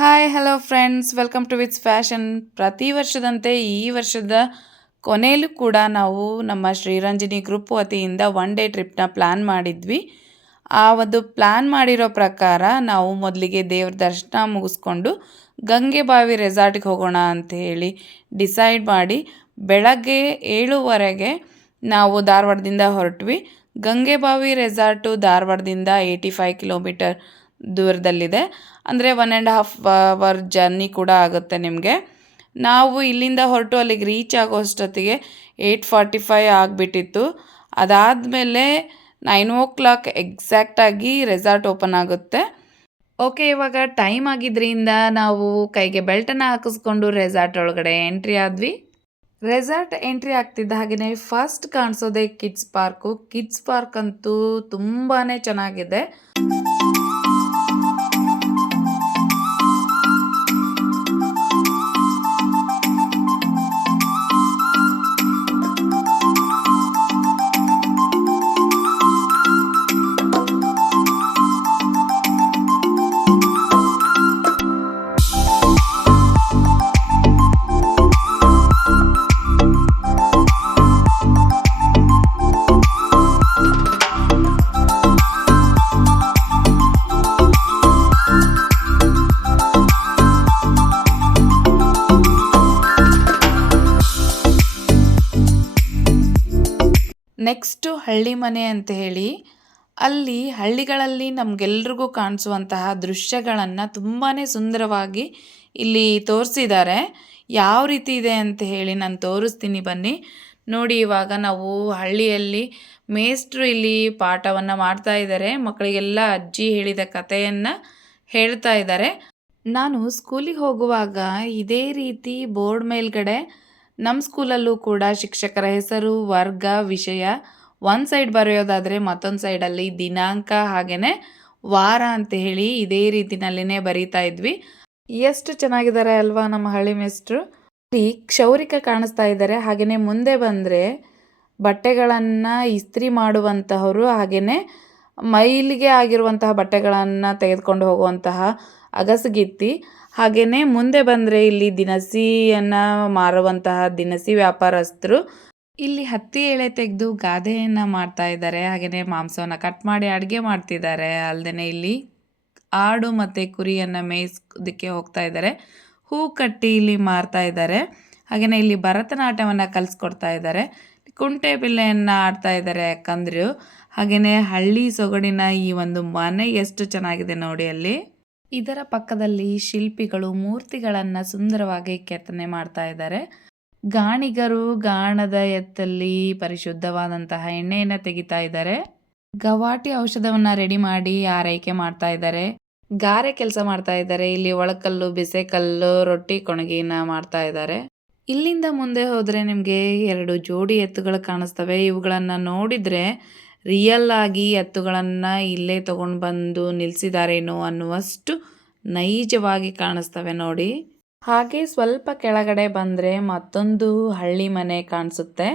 Hi hello friends, welcome to ವಿತ್ಸ್ fashion. ಪ್ರತಿ ವರ್ಷದಂತೆ ಈ ವರ್ಷದ ಕೊನೆಯಲ್ಲೂ ಕೂಡ ನಾವು ನಮ್ಮ ಶ್ರೀರಂಜನಿ ಗ್ರೂಪ್ ವತಿಯಿಂದ ಒನ್ ಡೇ ಟ್ರಿಪ್ನ ಪ್ಲ್ಯಾನ್ ಮಾಡಿದ್ವಿ. ಆ ಒಂದು ಪ್ಲ್ಯಾನ್ ಮಾಡಿರೋ ಪ್ರಕಾರ ನಾವು ಮೊದಲಿಗೆ ದೇವ್ರ ದರ್ಶನ ಮುಗಿಸ್ಕೊಂಡು ಗಂಗೆಬಾವಿ ರೆಸಾರ್ಟಿಗೆ ಹೋಗೋಣ ಅಂತ ಹೇಳಿ ಡಿಸೈಡ್ ಮಾಡಿ ಬೆಳಗ್ಗೆ 7:15ಗೆ ನಾವು ಧಾರವಾಡದಿಂದ ಹೊರಟ್ವಿ. ಗಂಗೆಬಾವಿ ರೆಸಾರ್ಟು ಧಾರವಾಡದಿಂದ 85 ಕಿಲೋಮೀಟರ್ ದೂರದಲ್ಲಿದೆ. ಅಂದರೆ 1.5 ಅವರ್ ಜರ್ನಿ ಕೂಡ ಆಗುತ್ತೆ ನಿಮಗೆ. ನಾವು ಇಲ್ಲಿಂದ ಹೊರಟು ಅಲ್ಲಿಗೆ ರೀಚ್ ಆಗೋಷ್ಟೊತ್ತಿಗೆ 8:45 ಆಗಿಬಿಟ್ಟಿತ್ತು. ಅದಾದಮೇಲೆ 9 o'clock ಎಕ್ಸಾಕ್ಟಾಗಿ ರೆಸಾರ್ಟ್ ಓಪನ್ ಆಗುತ್ತೆ. ಓಕೆ, ಇವಾಗ ಟೈಮ್ ಆಗಿದ್ದರಿಂದ ನಾವು ಕೈಗೆ ಬೆಲ್ಟನ್ನು ಹಾಕಿಸ್ಕೊಂಡು ರೆಸಾರ್ಟ್ ಒಳಗಡೆ ಎಂಟ್ರಿ ಆದ್ವಿ. ರೆಸಾರ್ಟ್ ಎಂಟ್ರಿ ಆಗ್ತಿದ್ದ ಹಾಗೆಯೇ ಫಸ್ಟ್ ಕಾಣಿಸೋದೆ ಕಿಡ್ಸ್ ಪಾರ್ಕು. ಕಿಡ್ಸ್ ಪಾರ್ಕ್ ಅಂತೂ ತುಂಬಾ ಚೆನ್ನಾಗಿದೆ. ನೆಕ್ಸ್ಟು ಹಳ್ಳಿ ಮನೆ ಅಂತ ಹೇಳಿ, ಅಲ್ಲಿ ಹಳ್ಳಿಗಳಲ್ಲಿ ನಮಗೆಲ್ರಿಗೂ ಕಾಣಿಸುವಂತಹ ದೃಶ್ಯಗಳನ್ನು ತುಂಬಾ ಸುಂದರವಾಗಿ ಇಲ್ಲಿ ತೋರಿಸಿದ್ದಾರೆ. ಯಾವ ರೀತಿ ಇದೆ ಅಂತ ಹೇಳಿ ನಾನು ತೋರಿಸ್ತೀನಿ ಬನ್ನಿ. ನೋಡಿ, ಇವಾಗ ನಾವು ಹಳ್ಳಿಯಲ್ಲಿ ಮೇಷ್ಟ್ರು ಇಲ್ಲಿ ಪಾಠವನ್ನು ಮಾಡ್ತಾ ಇದ್ದಾರೆ. ಮಕ್ಕಳಿಗೆಲ್ಲ ಅಜ್ಜಿ ಹೇಳಿದ ಕಥೆಯನ್ನು ಹೇಳ್ತಾ ಇದ್ದಾರೆ. ನಾನು ಸ್ಕೂಲಿಗೆ ಹೋಗುವಾಗ ಇದೇ ರೀತಿ ಬೋರ್ಡ್ ಮೇಲ್ಗಡೆ ನಮ್ಮ ಸ್ಕೂಲಲ್ಲೂ ಕೂಡ ಶಿಕ್ಷಕರ ಹೆಸರು, ವರ್ಗ, ವಿಷಯ ಒಂದು ಸೈಡ್ ಬರೆಯೋದಾದರೆ ಮತ್ತೊಂದು ಸೈಡಲ್ಲಿ ದಿನಾಂಕ ಹಾಗೆಯೇ ವಾರ ಅಂತ ಹೇಳಿ ಇದೇ ರೀತಿನಲ್ಲಿನೇ ಬರೀತಾ ಇದ್ವಿ. ಎಷ್ಟು ಚೆನ್ನಾಗಿದ್ದಾರೆ ಅಲ್ವಾ ನಮ್ಮ ಹಳ್ಳಿ ಮೇಷ್ಟ್ರು. ಈ ಕ್ಷೌರಿಕ ಕಾಣಿಸ್ತಾ ಇದ್ದಾರೆ. ಹಾಗೆಯೇ ಮುಂದೆ ಬಂದರೆ ಬಟ್ಟೆಗಳನ್ನು ಇಸ್ತ್ರಿ ಮಾಡುವಂತಹವರು, ಹಾಗೆಯೇ ಮೈಲಿಗೆ ಆಗಿರುವಂತಹ ಬಟ್ಟೆಗಳನ್ನು ತೆಗೆದುಕೊಂಡು ಹೋಗುವಂತಹ ಅಗಸಗಿತ್ತಿ. ಹಾಗೆಯೇ ಮುಂದೆ ಬಂದರೆ ಇಲ್ಲಿ ದಿನಸಿಯನ್ನು ಮಾರುವಂತಹ ದಿನಸಿ ವ್ಯಾಪಾರಸ್ಥರು. ಇಲ್ಲಿ ಹತ್ತಿ ಎಳೆ ತೆಗೆದು ಗಾದೆಯನ್ನು ಮಾಡ್ತಾ ಇದ್ದಾರೆ. ಹಾಗೆಯೇ ಮಾಂಸವನ್ನು ಕಟ್ ಮಾಡಿ ಅಡುಗೆ ಮಾಡ್ತಿದ್ದಾರೆ. ಅಲ್ಲದೆ ಇಲ್ಲಿ ಆಡು ಮತ್ತು ಕುರಿಯನ್ನು ಮೇಯಿಸೋದಕ್ಕೆ ಹೋಗ್ತಾ ಇದ್ದಾರೆ. ಹೂ ಕಟ್ಟಿ ಇಲ್ಲಿ ಮಾರ್ತಾ ಇದ್ದಾರೆ. ಹಾಗೆಯೇ ಇಲ್ಲಿ ಭರತನಾಟ್ಯವನ್ನು ಕಲಿಸ್ಕೊಡ್ತಾ ಇದ್ದಾರೆ. ಕುಂಟೆ ಬಿಲ್ಲೆಯನ್ನು ಆಡ್ತಾ ಇದ್ದಾರೆ ಯಾಕಂದ್ರು. ಹಾಗೆಯೇ ಹಳ್ಳಿ ಸೊಗಡಿನ ಈ ಒಂದು ಮನೆ ಎಷ್ಟು ಚೆನ್ನಾಗಿದೆ ನೋಡಿ ಅಲ್ಲಿ. ಇದರ ಪಕ್ಕದಲ್ಲಿ ಶಿಲ್ಪಿಗಳು ಮೂರ್ತಿಗಳನ್ನು ಸುಂದರವಾಗಿ ಕೆತ್ತನೆ ಮಾಡ್ತಾ ಇದ್ದಾರೆ. ಗಾಣಿಗರು ಗಾಣದ ಎತ್ತಲ್ಲಿ ಪರಿಶುದ್ಧವಾದಂತಹ ಎಣ್ಣೆಯನ್ನು ತೆಗಿತಾ ಇದ್ದಾರೆ. ಗವಾಟಿ ಔಷಧವನ್ನು ರೆಡಿ ಮಾಡಿ ಆರೈಕೆ ಮಾಡ್ತಾ ಇದ್ದಾರೆ. ಗಾರೆ ಕೆಲಸ ಮಾಡ್ತಾ ಇದ್ದಾರೆ. ಇಲ್ಲಿ ಒಳಕಲ್ಲು, ಬಿಸೆಕಲ್ಲು, ರೊಟ್ಟಿ ಕೊಣಗಿನ ಮಾಡ್ತಾ ಇದ್ದಾರೆ. ಇಲ್ಲಿಂದ ಮುಂದೆ ಹೋದರೆ ನಿಮಗೆ 2 ಜೋಡಿ ಎತ್ತುಗಳು ಕಾಣಿಸ್ತವೆ. ಇವುಗಳನ್ನು ನೋಡಿದರೆ ರಿಯಲ್ ಆಗಿ ಎತ್ತುಗಳನ್ನು ಇಲ್ಲೇ ತಗೊಂಡು ಬಂದು ನಿಲ್ಲಿಸಿದಾರೇನೋ ಅನ್ನುವಷ್ಟು ನೈಜವಾಗಿ ಕಾಣಿಸ್ತವೆ ನೋಡಿ. ಹಾಗೆ ಸ್ವಲ್ಪ ಕೆಳಗಡೆ ಬಂದರೆ ಮತ್ತೊಂದು ಹಳ್ಳಿ ಮನೆ ಕಾಣಿಸುತ್ತೆ.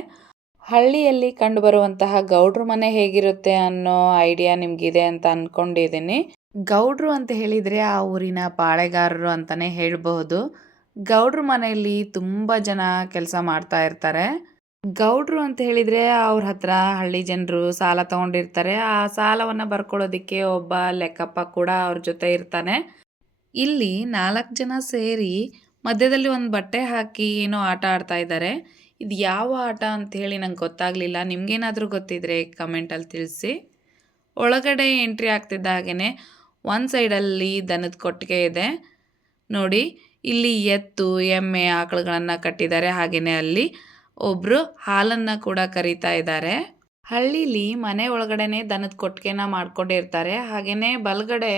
ಹಳ್ಳಿಯಲ್ಲಿ ಕಂಡುಬರುವಂತಹ ಗೌಡ್ರ ಮನೆ ಹೇಗಿರುತ್ತೆ ಅನ್ನೋ ಐಡಿಯಾ ನಿಮಗಿದೆ ಅಂತ ಅಂದ್ಕೊಂಡಿದ್ದೀನಿ. ಗೌಡ್ರು ಅಂತ ಹೇಳಿದರೆ ಆ ಊರಿನ ಪಾಳೆಗಾರರು ಅಂತಲೇ ಹೇಳಬಹುದು. ಗೌಡ್ರ ಮನೆಯಲ್ಲಿ ತುಂಬ ಜನ ಕೆಲಸ ಮಾಡ್ತಾ ಇರ್ತಾರೆ. ಗೌಡ್ರು ಅಂತ ಹೇಳಿದರೆ ಅವ್ರ ಹತ್ರ ಹಳ್ಳಿ ಜನರು ಸಾಲ ತಗೊಂಡಿರ್ತಾರೆ. ಆ ಸಾಲವನ್ನು ಬರ್ಕೊಳ್ಳೋದಕ್ಕೆ ಒಬ್ಬ ಲೆಕ್ಕಪ್ಪ ಕೂಡ ಅವ್ರ ಜೊತೆ ಇರ್ತಾನೆ. ಇಲ್ಲಿ 4 ಜನ ಸೇರಿ ಮಧ್ಯದಲ್ಲಿ ಒಂದು ಬಟ್ಟೆ ಹಾಕಿ ಏನೋ ಆಟ ಆಡ್ತಾ ಇದ್ದಾರೆ. ಇದು ಯಾವ ಆಟ ಅಂತ ಹೇಳಿ ನಂಗೆ ಗೊತ್ತಾಗಲಿಲ್ಲ. ನಿಮ್ಗೇನಾದರೂ ಗೊತ್ತಿದ್ರೆ ಕಮೆಂಟಲ್ಲಿ ತಿಳಿಸಿ. ಒಳಗಡೆ ಎಂಟ್ರಿ ಆಗ್ತಿದ್ದ ಹಾಗೆಯೇ ಒಂದು ಸೈಡಲ್ಲಿ ದನದ ಕೊಟ್ಟಿಗೆ ಇದೆ ನೋಡಿ. ಇಲ್ಲಿ ಎತ್ತು, ಎಮ್ಮೆ, ಆಕಳುಗಳನ್ನು ಕಟ್ಟಿದ್ದಾರೆ. ಹಾಗೆಯೇ ಅಲ್ಲಿ ಒಬ್ಬರು ಹಾಲನ್ನು ಕೂಡ ಕರೀತಾ ಇದ್ದಾರೆ. ಹಳ್ಳೀಲಿ ಮನೆ ಒಳಗಡೆನೆ ದನದ ಕೊಟ್ಟಿಗೆನ ಮಾಡ್ಕೊಂಡಿರ್ತಾರೆ. ಹಾಗೆಯೇ ಬಲಗಡೆ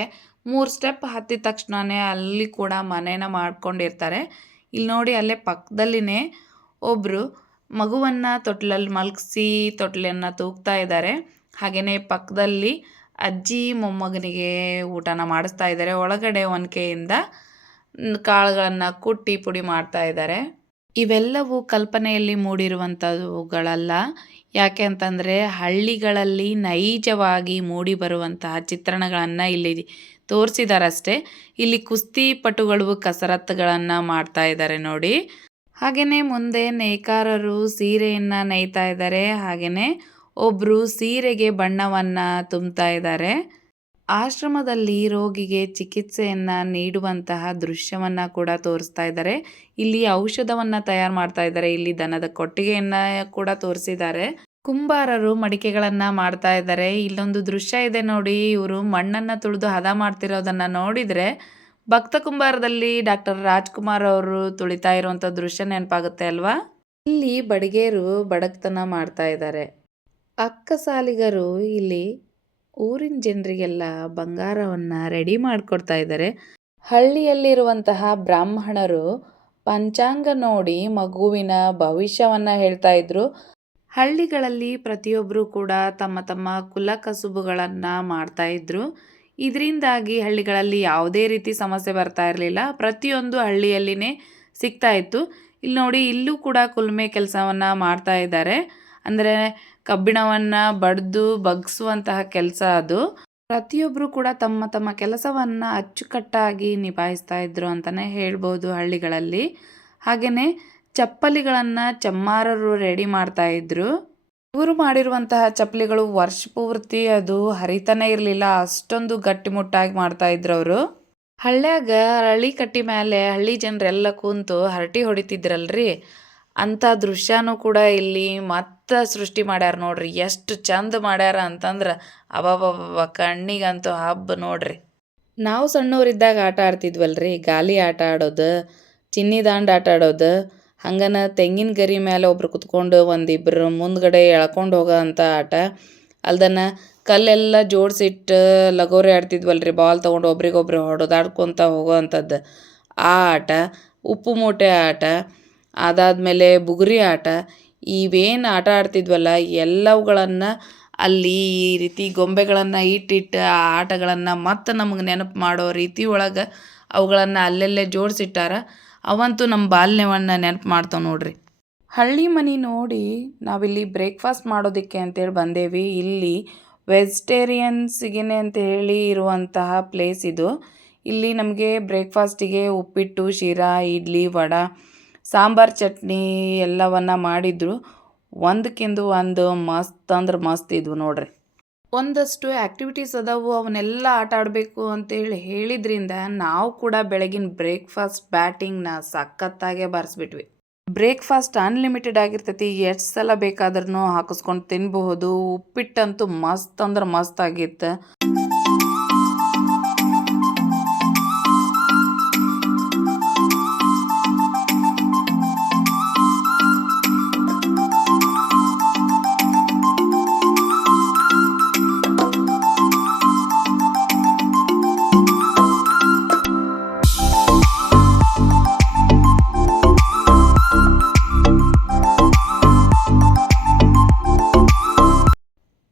3 ಸ್ಟೆಪ್ ಹತ್ತಿದ ತಕ್ಷಣವೇ ಅಲ್ಲಿ ಕೂಡ ಮನೇನ ಮಾಡ್ಕೊಂಡಿರ್ತಾರೆ. ಇಲ್ಲಿ ನೋಡಿ, ಅಲ್ಲೇ ಪಕ್ಕದಲ್ಲಿನೇ ಒಬ್ಬರು ಮಗುವನ್ನು ತೊಟ್ಲಲ್ಲಿ ಮಲಗಿಸಿ ತೊಟ್ಲನ್ನು ತೂಗ್ತಾ ಇದ್ದಾರೆ. ಹಾಗೆಯೇ ಪಕ್ಕದಲ್ಲಿ ಅಜ್ಜಿ ಮೊಮ್ಮಗನಿಗೆ ಊಟನ ಮಾಡಿಸ್ತಾ ಇದ್ದಾರೆ. ಒಳಗಡೆ ಒನಕೆಯಿಂದ ಕಾಳುಗಳನ್ನು ಕುಟ್ಟಿ ಪುಡಿ ಮಾಡ್ತಾ ಇದ್ದಾರೆ. ಇವೆಲ್ಲವೂ ಕಲ್ಪನೆಯಲ್ಲಿ ಮೂಡಿರುವಂಥವುಗಳಲ್ಲ. ಯಾಕೆ ಅಂತಂದರೆ ಹಳ್ಳಿಗಳಲ್ಲಿ ನೈಜವಾಗಿ ಮೂಡಿ ಬರುವಂತಹ ಚಿತ್ರಣಗಳನ್ನು ಇಲ್ಲಿ ತೋರಿಸಿದ್ದಾರೆ ಅಷ್ಟೇ. ಇಲ್ಲಿ ಕುಸ್ತಿ ಪಟುಗಳು ಕಸರತ್ತುಗಳನ್ನು ಮಾಡ್ತಾ ಇದ್ದಾರೆ ನೋಡಿ. ಹಾಗೆಯೇ ಮುಂದೆ ನೇಕಾರರು ಸೀರೆಯನ್ನು ನೇಯ್ತಾ ಇದ್ದಾರೆ. ಹಾಗೆಯೇ ಒಬ್ಬರು ಸೀರೆಗೆ ಬಣ್ಣವನ್ನು ತುಂಬ್ತಾ ಇದ್ದಾರೆ. ಆಶ್ರಮದಲ್ಲಿ ರೋಗಿಗೆ ಚಿಕಿತ್ಸೆಯನ್ನು ನೀಡುವಂತಹ ದೃಶ್ಯವನ್ನು ಕೂಡ ತೋರಿಸ್ತಾ ಇದ್ದಾರೆ. ಇಲ್ಲಿ ಔಷಧವನ್ನು ತಯಾರು ಮಾಡ್ತಾ ಇದ್ದಾರೆ. ಇಲ್ಲಿ ದನದ ಕೊಟ್ಟಿಗೆಯನ್ನು ಕೂಡ ತೋರಿಸಿದ್ದಾರೆ. ಕುಂಬಾರರು ಮಡಿಕೆಗಳನ್ನು ಮಾಡ್ತಾ ಇದ್ದಾರೆ. ಇಲ್ಲೊಂದು ದೃಶ್ಯ ಇದೆ ನೋಡಿ, ಇವರು ಮಣ್ಣನ್ನು ತುಳಿದು ಹದ ಮಾಡ್ತಿರೋದನ್ನು ನೋಡಿದರೆ ಭಕ್ತ ಕುಂಬಾರದಲ್ಲಿ ಡಾಕ್ಟರ್ ರಾಜ್ಕುಮಾರ್ ಅವರು ತುಳಿತಾ ಇರುವಂಥ ದೃಶ್ಯ ನೆನಪಾಗುತ್ತೆ ಅಲ್ವಾ. ಇಲ್ಲಿ ಬಡಿಗೇರು ಬಡಗ್ತನ ಮಾಡ್ತಾ ಇದ್ದಾರೆ. ಅಕ್ಕಸಾಲಿಗರು ಇಲ್ಲಿ ಊರಿನ ಜನರಿಗೆಲ್ಲ ಬಂಗಾರವನ್ನು ರೆಡಿ ಮಾಡಿಕೊಡ್ತಾ ಇದ್ದಾರೆ. ಹಳ್ಳಿಯಲ್ಲಿರುವಂತಹ ಬ್ರಾಹ್ಮಣರು ಪಂಚಾಂಗ ನೋಡಿ ಮಗುವಿನ ಭವಿಷ್ಯವನ್ನು ಹೇಳ್ತಾ ಇದ್ರು. ಹಳ್ಳಿಗಳಲ್ಲಿ ಪ್ರತಿಯೊಬ್ಬರು ಕೂಡ ತಮ್ಮ ತಮ್ಮ ಕುಲ ಕಸುಬುಗಳನ್ನು ಮಾಡ್ತಾ ಇದ್ರು. ಇದರಿಂದಾಗಿ ಹಳ್ಳಿಗಳಲ್ಲಿ ಯಾವುದೇ ರೀತಿ ಸಮಸ್ಯೆ ಬರ್ತಾ ಇರಲಿಲ್ಲ. ಪ್ರತಿಯೊಂದು ಹಳ್ಳಿಯಲ್ಲಿನೇ ಸಿಗ್ತಾ ಇತ್ತು. ಇಲ್ಲಿ ನೋಡಿ, ಇಲ್ಲೂ ಕೂಡ ಕುಲ್ಮೆ ಕೆಲಸವನ್ನು ಮಾಡ್ತಾ ಇದ್ದಾರೆ. ಅಂದರೆ ಕಬ್ಬಿಣವನ್ನು ಬಡಿದು ಬಗ್ಸುವಂತಹ ಕೆಲಸ ಅದು. ಪ್ರತಿಯೊಬ್ಬರು ಕೂಡ ತಮ್ಮ ತಮ್ಮ ಕೆಲಸವನ್ನು ಅಚ್ಚುಕಟ್ಟಾಗಿ ನಿಭಾಯಿಸ್ತಾ ಇದ್ರು ಅಂತಲೇ ಹೇಳ್ಬೋದು ಹಳ್ಳಿಗಳಲ್ಲಿ. ಹಾಗೆಯೇ ಚಪ್ಪಲಿಗಳನ್ನು ಚಮ್ಮಾರರು ರೆಡಿ ಮಾಡ್ತಾ ಇದ್ರು. ಇವರು ಮಾಡಿರುವಂತಹ ಚಪ್ಪಲಿಗಳು ವರ್ಷ ಪೂರ್ತಿ ಅದು ಹರಿತಾನೆ ಇರಲಿಲ್ಲ, ಅಷ್ಟೊಂದು ಗಟ್ಟಿಮುಟ್ಟಾಗಿ ಮಾಡ್ತಾ ಇದ್ರು ಅವರು. ಹಳ್ಳ್ಯಾಗ ಹಳ್ಳಿ ಕಟ್ಟಿ ಮೇಲೆ ಹಳ್ಳಿ ಜನರೆಲ್ಲ ಕೂತು ಹರಟಿ ಹೊಡಿತಿದ್ರಲ್ರಿ, ಅಂಥ ದೃಶ್ಯನೂ ಕೂಡ ಇಲ್ಲಿ ಮತ್ತೆ ಸೃಷ್ಟಿ ಮಾಡ್ಯಾರ ನೋಡ್ರಿ. ಎಷ್ಟು ಚಂದ ಮಾಡ್ಯಾರ ಅಂತಂದ್ರೆ ಅಬಾಬಾಬಾ, ಕಣ್ಣಿಗಂತೂ ಹಬ್ಬ ನೋಡ್ರಿ. ನಾವು ಸಣ್ಣವರಿದ್ದಾಗ ಆಟ ಆಡ್ತಿದ್ವಲ್ರಿ, ಗಾಲಿ ಆಟ ಆಡೋದು, ಚಿನ್ನಿ ದಾಂಡು ಆಟ ಆಡೋದು. ಹಂಗನ ತೆಂಗಿನ ಗರಿ ಮೇಲೆ ಒಬ್ರು ಕುತ್ಕೊಂಡು ಒಂದಿಬ್ಬರು ಮುಂದ್ಗಡೆ ಎಳ್ಕೊಂಡು ಹೋಗೋ ಅಂಥ ಆಟ. ಅಲ್ದನ ಕಲ್ಲೆಲ್ಲ ಜೋಡಿಸಿಟ್ಟು ಲಗೋರಿ ಆಡ್ತಿದ್ವಲ್ರಿ, ಬಾಲ್ ತೊಗೊಂಡು ಒಬ್ರಿಗೊಬ್ರು ಹೊಡೆದಾಡ್ಕೊತ ಹೋಗೋ ಅಂಥದ್ದು ಆ ಆಟ. ಉಪ್ಪು ಮೂಟೆ ಆಟ, ಅದಾದಮೇಲೆ ಬುಗುರಿ ಆಟ. ಇವೇನು ಆಟ ಆಡ್ತಿದ್ವಲ್ಲ ಎಲ್ಲವುಗಳನ್ನು ಅಲ್ಲಿ ಈ ರೀತಿ ಗೊಂಬೆಗಳನ್ನು ಇಟ್ಟಿಟ್ಟು ಆ ಆಟಗಳನ್ನು ಮತ್ತೆ ನಮಗೆ ನೆನಪು ಮಾಡೋ ರೀತಿ ಒಳಗೆ ಅವುಗಳನ್ನು ಅಲ್ಲೆಲ್ಲೇ ಜೋಡಿಸಿಟ್ಟಾರ. ಅವಂತೂ ನಮ್ಮ ಬಾಲ್ಯವನ್ನು ನೆನಪು ಮಾಡ್ತಾವೆ ನೋಡ್ರಿ. ಹಳ್ಳಿ ಮನೆ ನೋಡಿ ನಾವಿಲ್ಲಿ ಬ್ರೇಕ್ಫಾಸ್ಟ್ ಮಾಡೋದಕ್ಕೆ ಅಂತೇಳಿ ಬಂದೇವಿ. ಇಲ್ಲಿ ವೆಜಿಟೇರಿಯನ್ಸಿಗೆ ಅಂತ ಹೇಳಿ ಇರುವಂತಹ ಪ್ಲೇಸ್ ಇದು. ಇಲ್ಲಿ ನಮಗೆ ಬ್ರೇಕ್ಫಾಸ್ಟಿಗೆ ಉಪ್ಪಿಟ್ಟು, ಶಿರಾ, ಇಡ್ಲಿ, ವಡೆ, ಸಾಂಬಾರು, ಚಟ್ನಿ ಎಲ್ಲವನ್ನು ಮಾಡಿದ್ರು. ಒಂದಕ್ಕಿಂತ ಒಂದು ಮಸ್ತ್ ಅಂದ್ರೆ ಮಸ್ತ್ ಇದ್ವು ನೋಡ್ರಿ. ಒಂದಷ್ಟು ಆ್ಯಕ್ಟಿವಿಟೀಸ್ ಅದಾವು, ಅವನ್ನೆಲ್ಲ ಆಟ ಆಡಬೇಕು ಅಂತೇಳಿ ಹೇಳಿದ್ರಿಂದ ನಾವು ಕೂಡ ಬೆಳಗಿನ ಬ್ರೇಕ್ಫಾಸ್ಟ್ ಬ್ಯಾಟಿಂಗ್ನ ಸಖತ್ತಾಗೆ ಬಾರಿಸ್ಬಿಟ್ವಿ. ಬ್ರೇಕ್ಫಾಸ್ಟ್ ಅನ್ಲಿಮಿಟೆಡ್ ಆಗಿರ್ತೈತಿ, ಎಷ್ಟು ಸಲ ಬೇಕಾದ್ರೂ ಹಾಕಿಸ್ಕೊಂಡು ತಿನ್ನಬಹುದು. ಉಪ್ಪಿಟ್ಟಂತೂ ಮಸ್ತ್ ಅಂದ್ರೆ ಮಸ್ತ್ ಆಗಿತ್ತು.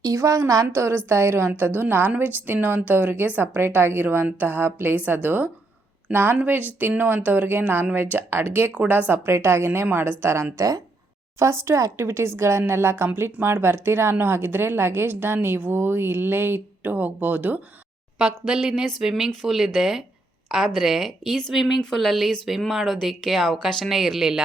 ಇವಾಗ ನಾನು ತೋರಿಸ್ತಾ ಇರುವಂಥದ್ದು ನಾನ್ ವೆಜ್ ತಿನ್ನುವಂಥವ್ರಿಗೆ ಸಪ್ರೇಟ್ ಆಗಿರುವಂತಹ ಪ್ಲೇಸ್ ಅದು. ನಾನ್ ವೆಜ್ ತಿನ್ನುವಂಥವ್ರಿಗೆ ನಾನ್ ವೆಜ್ ಅಡುಗೆ ಕೂಡ ಸಪ್ರೇಟಾಗಿಯೇ ಮಾಡಿಸ್ತಾರಂತೆ. ಫಸ್ಟು ಆ್ಯಕ್ಟಿವಿಟೀಸ್ಗಳನ್ನೆಲ್ಲ ಕಂಪ್ಲೀಟ್ ಮಾಡಿ ಬರ್ತೀರಾ ಅನ್ನೋ ಹಾಗಿದ್ರೆ ಲಗೇಜ್ನ ನೀವು ಇಲ್ಲೇ ಇಟ್ಟು ಹೋಗ್ಬೋದು. ಪಕ್ಕದಲ್ಲಿನೇ ಸ್ವಿಮ್ಮಿಂಗ್ ಪೂಲ್ ಇದೆ. ಆದರೆ ಈ ಸ್ವಿಮ್ಮಿಂಗ್ ಪೂಲಲ್ಲಿ ಸ್ವಿಮ್ ಮಾಡೋದಕ್ಕೆ ಅವಕಾಶನೇ ಇರಲಿಲ್ಲ.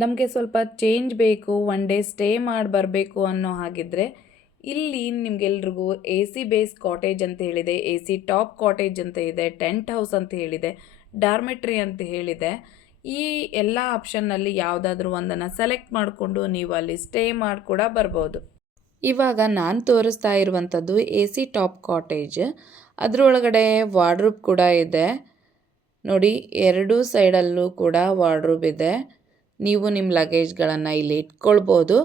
ನಮಗೆ ಸ್ವಲ್ಪ ಚೇಂಜ್ ಬೇಕು, ಒನ್ ಡೇ ಸ್ಟೇ ಮಾಡಿ ಬರಬೇಕು ಅನ್ನೋ ಹಾಗಿದ್ರೆ ಇಲ್ಲಿ ನಿಮಗೆಲ್ರಿಗೂ AC ಬೇಸ್ ಕಾಟೇಜ್ ಅಂತ ಹೇಳಿದೆ, AC ಟಾಪ್ ಕಾಟೇಜ್ ಅಂತ ಇದೆ, ಟೆಂಟ್ ಹೌಸ್ ಅಂತ ಹೇಳಿದೆ, ಡಾರ್ಮೆಟ್ರಿ ಅಂತ ಹೇಳಿದೆ. ಈ ಎಲ್ಲ ಆಪ್ಷನ್ನಲ್ಲಿ ಯಾವುದಾದ್ರೂ ಒಂದನ್ನು ಸೆಲೆಕ್ಟ್ ಮಾಡಿಕೊಂಡು ನೀವು ಅಲ್ಲಿ ಸ್ಟೇ ಮಾಡಿ ಕೂಡ ಬರ್ಬೋದು. ಇವಾಗ ನಾನು ತೋರಿಸ್ತಾ ಇರುವಂಥದ್ದು AC ಟಾಪ್ ಕಾಟೇಜ್. ಅದರೊಳಗಡೆ ವಾರ್ಡ್ರೂಬ್ ಕೂಡ ಇದೆ ನೋಡಿ, ಎರಡೂ ಸೈಡಲ್ಲೂ ಕೂಡ ವಾರ್ಡ್ರೂಬ್ ಇದೆ. ನೀವು ನಿಮ್ಮ ಲಗೇಜ್ಗಳನ್ನು ಇಲ್ಲಿ ಇಟ್ಕೊಳ್ಬೋದು.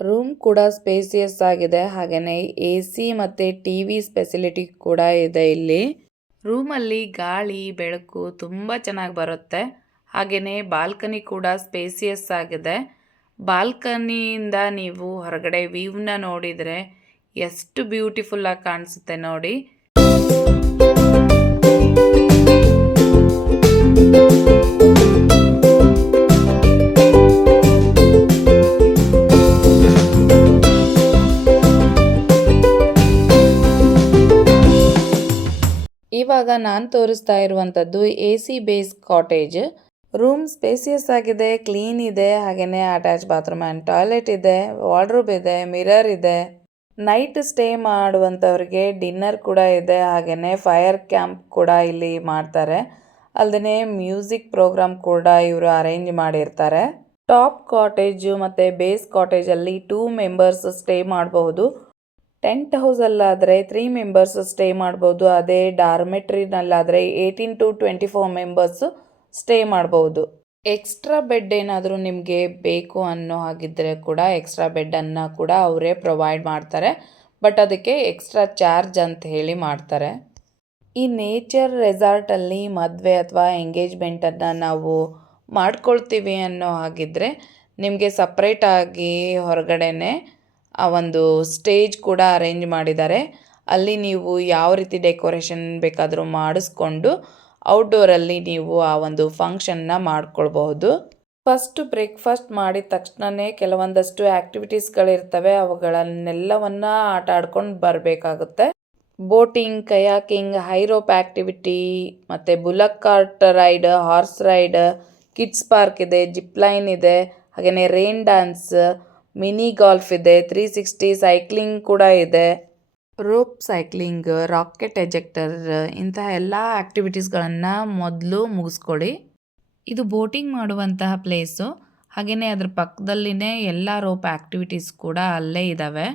ರೂಮ್ ಕೂಡ ಸ್ಪೇಸಿಯಸ್ ಆಗಿದೆ. ಹಾಗೆಯೇ AC ಮತ್ತು TV ಫೆಸಿಲಿಟಿ ಕೂಡ ಇದೆ ಇಲ್ಲಿ. ರೂಮಲ್ಲಿ ಗಾಳಿ ಬೆಳಕು ತುಂಬ ಚೆನ್ನಾಗಿ ಬರುತ್ತೆ. ಹಾಗೆಯೇ ಬಾಲ್ಕನಿ ಕೂಡ ಸ್ಪೇಸಿಯಸ್ ಆಗಿದೆ. ಬಾಲ್ಕನಿಯಿಂದ ನೀವು ಹೊರಗಡೆ ವ್ಯೂವ್ನ ನೋಡಿದರೆ ಎಷ್ಟು ಬ್ಯೂಟಿಫುಲ್ಲಾಗಿ ಕಾಣಿಸುತ್ತೆ ನೋಡಿ. ಇವಾಗ ನಾನು ತೋರಿಸ್ತಾ ಇರುವಂಥದ್ದು AC base cottage. Room spacious ಆಗಿದೆ, ಕ್ಲೀನ್ ಇದೆ, ಹಾಗೆಯೇ ಅಟ್ಯಾಚ್ ಬಾತ್ರೂಮ್ ಆ್ಯಂಡ್ ಟಾಯ್ಲೆಟ್ ಇದೆ, ವಾರ್ಡ್ರೋಬ್ ಇದೆ, ಮಿರರ್ ಇದೆ. ನೈಟ್ ಸ್ಟೇ ಮಾಡುವಂಥವ್ರಿಗೆ ಡಿನ್ನರ್ ಕೂಡ ಇದೆ, ಹಾಗೆಯೇ ಫೈರ್ ಕ್ಯಾಂಪ್ ಕೂಡ ಇಲ್ಲಿ ಮಾಡ್ತಾರೆ. ಅಲ್ಲದೆ ಮ್ಯೂಸಿಕ್ ಪ್ರೋಗ್ರಾಮ್ ಕೂಡ ಇವರು ಅರೇಂಜ್ ಮಾಡಿರ್ತಾರೆ. ಟಾಪ್ ಕಾಟೇಜು ಮತ್ತು ಬೇಸ್ ಕಾಟೇಜಲ್ಲಿ 2 ಮೆಂಬರ್ಸ್ ಸ್ಟೇ ಮಾಡಬಹುದು. ಟೆಂಟ್ ಹೌಸಲ್ಲಾದರೆ 3 ಮೆಂಬರ್ಸ್ ಸ್ಟೇ ಮಾಡ್ಬೋದು. ಅದೇ ಡಾರ್ಮೆಟ್ರಿನಲ್ಲಾದರೆ 18 to 24 ಮೆಂಬರ್ಸ್ ಸ್ಟೇ ಮಾಡ್ಬೋದು. ಎಕ್ಸ್ಟ್ರಾ ಬೆಡ್ ಏನಾದರೂ ನಿಮಗೆ ಬೇಕು ಅನ್ನೋ ಹಾಗಿದ್ದರೆ ಕೂಡ ಎಕ್ಸ್ಟ್ರಾ ಬೆಡ್ಡನ್ನು ಕೂಡ ಅವರೇ ಪ್ರೊವೈಡ್ ಮಾಡ್ತಾರೆ. ಬಟ್ ಅದಕ್ಕೆ ಎಕ್ಸ್ಟ್ರಾ ಚಾರ್ಜ್ ಅಂತ ಹೇಳಿ ಮಾಡ್ತಾರೆ. ಈ ನೇಚರ್ ರೆಸಾರ್ಟಲ್ಲಿ ಮದುವೆ ಅಥವಾ ಎಂಗೇಜ್ಮೆಂಟನ್ನು ನಾವು ಮಾಡ್ಕೊಳ್ತೀವಿ ಅನ್ನೋ ಹಾಗಿದ್ದರೆ ನಿಮಗೆ ಸಪ್ರೇಟಾಗಿ ಹೊರಗಡೆನೆ ಆ ಒಂದು ಸ್ಟೇಜ್ ಕೂಡ ಅರೇಂಜ್ ಮಾಡಿದ್ದಾರೆ. ಅಲ್ಲಿ ನೀವು ಯಾವ ರೀತಿ ಡೆಕೋರೇಷನ್ ಬೇಕಾದರೂ ಮಾಡಿಸ್ಕೊಂಡು ಔಟ್ಡೋರಲ್ಲಿ ನೀವು ಆ ಒಂದು ಫಂಕ್ಷನ್ನ ಮಾಡ್ಕೊಳ್ಬಹುದು. ಫಸ್ಟ್ ಬ್ರೇಕ್ಫಾಸ್ಟ್ ಮಾಡಿದ ತಕ್ಷಣವೇ ಕೆಲವೊಂದಷ್ಟು ಆ್ಯಕ್ಟಿವಿಟೀಸ್ಗಳಿರ್ತವೆ, ಅವುಗಳನ್ನೆಲ್ಲವನ್ನ ಆಟ ಆಡ್ಕೊಂಡು ಬರಬೇಕಾಗುತ್ತೆ. Boating, kayaking, high rope activity, ಮತ್ತು bullock cart ride, horse ride, kids park ಇದೆ, ಜಿಪ್ ಲೈನ್ ಇದೆ, ಹಾಗೆಯೇ ರೈನ್ ಡ್ಯಾನ್ಸ್, ಮಿನಿ ಗಾಲ್ಫ್ ಇದೆ, 360 ಸೈಕ್ಲಿಂಗ್ ಕೂಡ ಇದೆ, ರೋಪ್ ಸೈಕ್ಲಿಂಗ್, ರಾಕೆಟ್ ಎಜೆಕ್ಟರ್, ಇಂತಹ ಎಲ್ಲ ಆ್ಯಕ್ಟಿವಿಟೀಸ್ಗಳನ್ನು ಮೊದಲು ಮುಗಿಸ್ಕೊಳ್ಳಿ. ಇದು ಬೋಟಿಂಗ್ ಮಾಡುವಂತಹ ಪ್ಲೇಸು. ಹಾಗೆಯೇ ಅದ್ರ ಪಕ್ಕದಲ್ಲಿನೇ ಎಲ್ಲ ರೋಪ್ ಆ್ಯಕ್ಟಿವಿಟೀಸ್ ಕೂಡ ಅಲ್ಲೇ ಇದ್ದಾವೆ.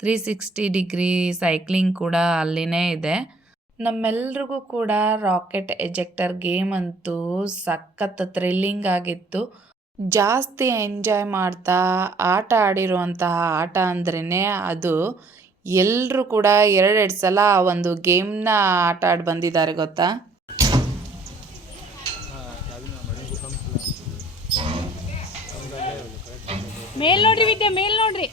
360 ಡಿಗ್ರಿ ಸೈಕ್ಲಿಂಗ್ ಕೂಡ ಅಲ್ಲಿನೇ ಇದೆ. ನಮ್ಮೆಲ್ರಿಗೂ ಕೂಡ ರಾಕೆಟ್ ಎಜೆಕ್ಟರ್ ಗೇಮ್ ಅಂತೂ ಸಖತ್ ಥ್ರಿಲ್ಲಿಂಗ್ ಆಗಿತ್ತು. ಜಾಸ್ತಿ ಎಂಜಾಯ್ ಮಾಡ್ತಾ ಆಟ ಆಡಿರುವಂತಹ ಆಟ ಅಂದ್ರೇ ಅದು. ಎಲ್ಲರೂ ಕೂಡ 2 ಸಲ ಆ ಒಂದು ಗೇಮ್ನ ಆಟ ಆಡಿ ಬಂದಿದ್ದಾರೆ ಗೊತ್ತಾ. ಮೇಲ್ ನೋಡ್ರಿ ವಿದ್ಯಾ, ಮೇಲ್ ನೋಡ್ರಿ.